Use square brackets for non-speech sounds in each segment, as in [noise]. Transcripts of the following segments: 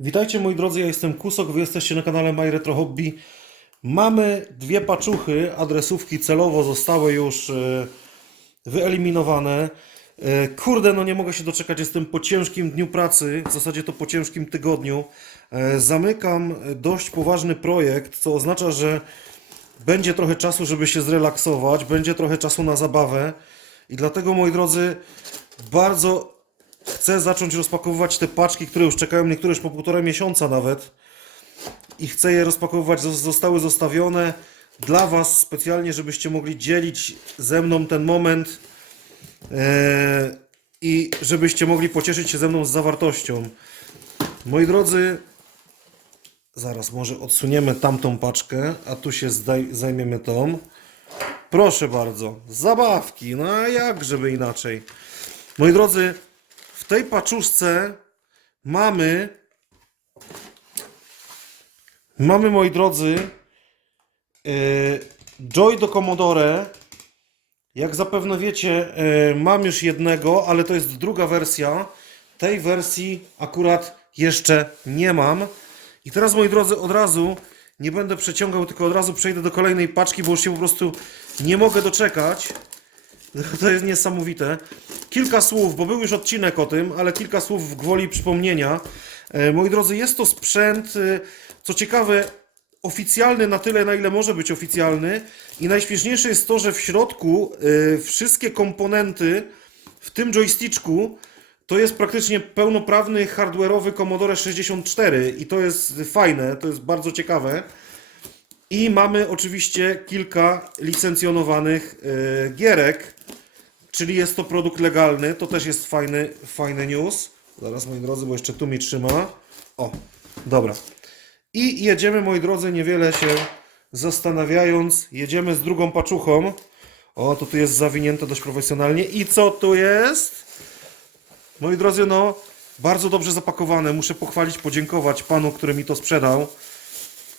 Witajcie moi drodzy, ja jestem Kusok, wy jesteście na kanale My Retro Hobby. Mamy dwie paczuchy, adresówki celowo zostały już e, wyeliminowane. E, Kurde, no nie mogę się doczekać, jestem po ciężkim dniu pracy, w zasadzie to po ciężkim tygodniu. E, Zamykam dość poważny projekt, co oznacza, że będzie trochę czasu, żeby się zrelaksować, będzie trochę czasu na zabawę. I dlatego, moi drodzy, bardzo chcę zacząć rozpakowywać te paczki, które już czekają, niektóre już po półtora miesiąca nawet. I chcę je rozpakowywać, zos- zostały zostawione dla Was specjalnie, żebyście mogli dzielić ze mną ten moment e, i żebyście mogli pocieszyć się ze mną z zawartością. Moi drodzy, zaraz może odsuniemy tamtą paczkę, a tu się zajmiemy tą. Proszę bardzo, zabawki, no a jak żeby inaczej. Moi drodzy, tej paczuszce mamy mamy moi drodzy yy, Joy do Commodore. Jak zapewne wiecie yy, mam już jednego, ale to jest druga wersja. Tej wersji akurat jeszcze nie mam. I teraz moi drodzy od razu nie będę przeciągał, tylko od razu przejdę do kolejnej paczki, bo już się po prostu nie mogę doczekać [laughs] to jest niesamowite. Kilka słów, bo był już odcinek o tym, ale kilka słów w gwoli przypomnienia. E, Moi drodzy, jest to sprzęt, e, co ciekawe, oficjalny na tyle, na ile może być oficjalny. I najśmieszniejsze jest to, że w środku e, wszystkie komponenty w tym joysticku to jest praktycznie pełnoprawny hardware'owy Commodore 64 i to jest fajne, to jest bardzo ciekawe. I mamy oczywiście kilka licencjonowanych gierek, czyli jest to produkt legalny. To też jest fajny, fajny news. Zaraz, moi drodzy, bo jeszcze tu mi trzyma. O, dobra. I jedziemy, moi drodzy, niewiele się zastanawiając. Jedziemy z drugą paczuchą. O, to tu jest zawinięte dość profesjonalnie. I co tu jest? Moi drodzy, no, bardzo dobrze zapakowane. Muszę pochwalić, podziękować panu, który mi to sprzedał.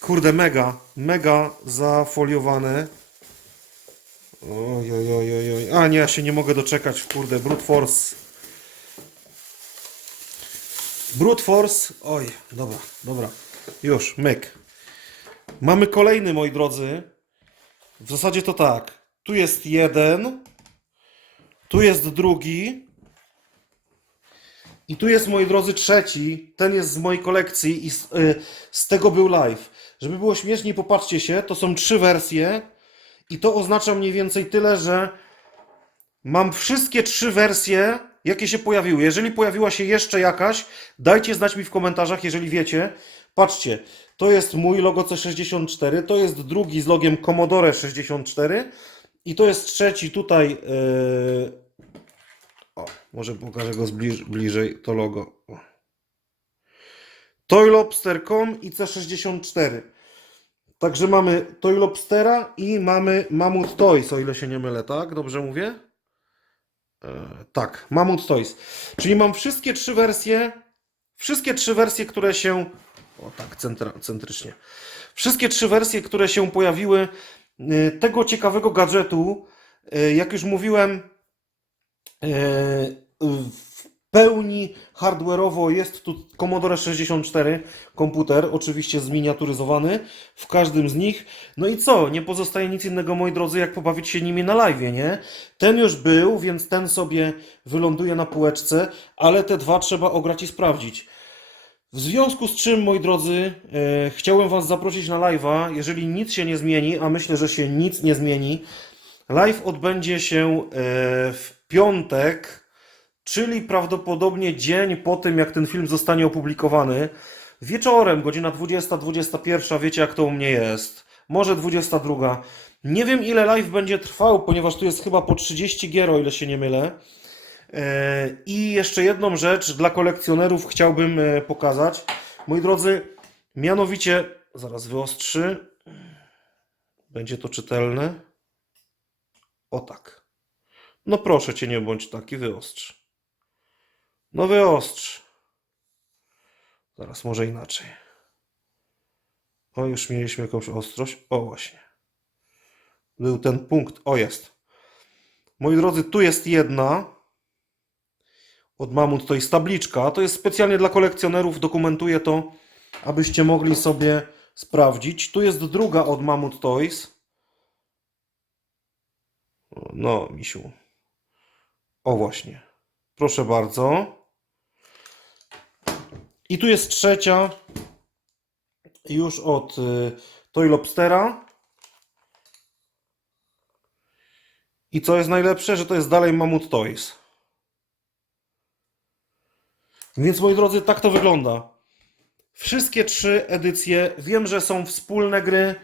Kurde, mega, mega zafoliowane. Oj, oj, oj, oj. A nie, ja się nie mogę doczekać, kurde, Brute Force. Brute Force, oj, dobra, dobra, już, myk. Mamy kolejny, moi drodzy. W zasadzie to tak, tu jest jeden, tu jest drugi i tu jest, moi drodzy, trzeci. Ten jest z mojej kolekcji i z, y, z tego był live. Żeby było śmieszniej, popatrzcie się, to są trzy wersje i to oznacza mniej więcej tyle, że mam wszystkie trzy wersje, jakie się pojawiły. Jeżeli pojawiła się jeszcze jakaś, dajcie znać mi w komentarzach, jeżeli wiecie. Patrzcie, to jest mój logo C64, to jest drugi z logiem Commodore 64 i to jest trzeci tutaj. Yy... O, może pokażę go zbliż, bliżej, to logo. O. Toylobster.com i C64. Także mamy Toy Lobstera i mamy Mammoth Toys, o ile się nie mylę, tak? Dobrze mówię? E, tak, Mammoth Toys. Czyli mam wszystkie trzy wersje, wszystkie trzy wersje, które się, o tak, centra, centrycznie, wszystkie trzy wersje, które się pojawiły y, tego ciekawego gadżetu, y, jak już mówiłem, y, w pełni hardware'owo jest tu Commodore 64 komputer, oczywiście zminiaturyzowany w każdym z nich. No i co? Nie pozostaje nic innego, moi drodzy, jak pobawić się nimi na live, nie? Ten już był, więc ten sobie wyląduje na półeczce, ale te dwa trzeba ograć i sprawdzić. W związku z czym, moi drodzy, e, chciałem Was zaprosić na live'a. Jeżeli nic się nie zmieni, a myślę, że się nic nie zmieni, live odbędzie się e, w piątek, czyli prawdopodobnie dzień po tym, jak ten film zostanie opublikowany. Wieczorem, godzina 20-21, wiecie jak to u mnie jest. Może 22. Nie wiem ile live będzie trwał, ponieważ tu jest chyba po 30 gier, o ile się nie mylę. E, I jeszcze jedną rzecz dla kolekcjonerów chciałbym e, pokazać. Moi drodzy, mianowicie, zaraz wyostrzy. Będzie to czytelne. O tak. No proszę cię, nie bądź taki, wyostrz. No wyostrz. Zaraz może inaczej. O, już mieliśmy jakąś ostrość. O, właśnie. Był ten punkt. O, jest. Moi drodzy, tu jest jedna. od Mamut to jest tabliczka. To jest specjalnie dla kolekcjonerów, dokumentuję to, abyście mogli sobie sprawdzić. Tu jest druga od Mamut Toys. No, misiu. O właśnie. Proszę bardzo. I tu jest trzecia już od y, Toy Lobstera. I co jest najlepsze, że to jest dalej Mamut Toys. Więc moi drodzy, tak to wygląda. Wszystkie trzy edycje, wiem, że są wspólne gry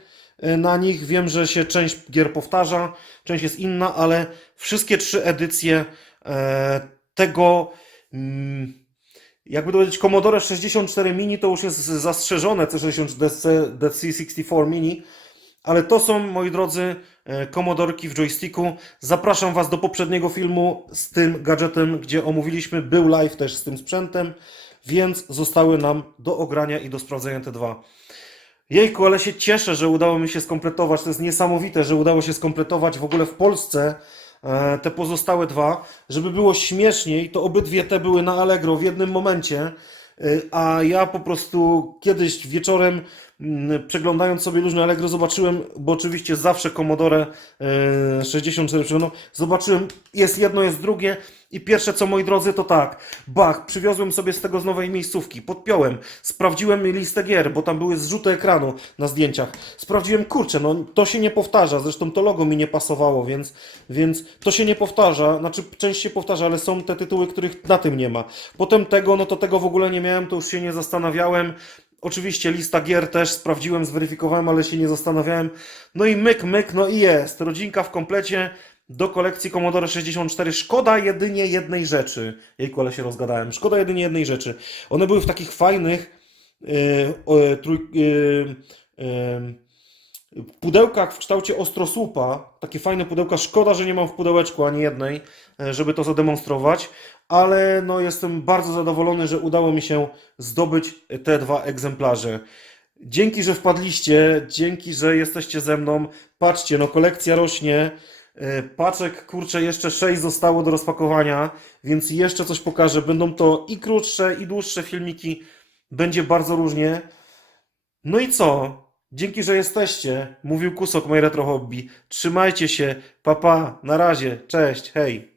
y, na nich, wiem, że się część gier powtarza, część jest inna, ale wszystkie trzy edycje e, tego, mm, jakby to powiedzieć, Commodore 64 Mini to już jest zastrzeżone C64 DC64 Mini, ale to są, moi drodzy, e, komodorki w joysticku. Zapraszam Was do poprzedniego filmu z tym gadżetem, gdzie omówiliśmy, był live też z tym sprzętem, więc zostały nam do ogrania i do sprawdzenia te dwa. Jejku, ale się cieszę, że udało mi się skompletować. To jest niesamowite, że udało się skompletować w ogóle w Polsce te pozostałe dwa. Żeby było śmieszniej, to obydwie te były na Allegro w jednym momencie, e, a ja po prostu kiedyś wieczorem przeglądając sobie różne Allegro zobaczyłem, bo oczywiście zawsze Commodore e, 64 przeglądam, zobaczyłem, jest jedno, jest drugie i pierwsze co moi drodzy to tak, bach, przywiozłem sobie z tego z nowej miejscówki, podpiąłem, sprawdziłem listę gier, bo tam były zrzuty ekranu na zdjęciach, sprawdziłem, kurczę, no to się nie powtarza, zresztą to logo mi nie pasowało, więc, więc to się nie powtarza, znaczy część się powtarza, ale są te tytuły, których na tym nie ma. Potem tego, no to tego w ogóle nie miałem, to już się nie zastanawiałem, Oczywiście lista gier też sprawdziłem, zweryfikowałem, ale się nie zastanawiałem. No i myk, myk, no i jest. Rodzinka w komplecie do kolekcji Commodore 64. Szkoda jedynie jednej rzeczy. Jejku, ale się rozgadałem. Szkoda jedynie jednej rzeczy. One były w takich fajnych yy, trój, yy, yy, pudełkach w kształcie ostrosłupa. Takie fajne pudełka. Szkoda, że nie mam w pudełeczku ani jednej, żeby to zademonstrować. Ale no, jestem bardzo zadowolony, że udało mi się zdobyć te dwa egzemplarze. Dzięki, że wpadliście, dzięki, że jesteście ze mną. Patrzcie, no kolekcja rośnie. E, Paczek, kurczę, jeszcze 6 zostało do rozpakowania, więc jeszcze coś pokażę. Będą to i krótsze, i dłuższe filmiki. Będzie bardzo różnie. No i co? Dzięki, że jesteście. Mówił Kusok, moje retro hobby. Trzymajcie się. Papa, pa. na razie. Cześć, hej.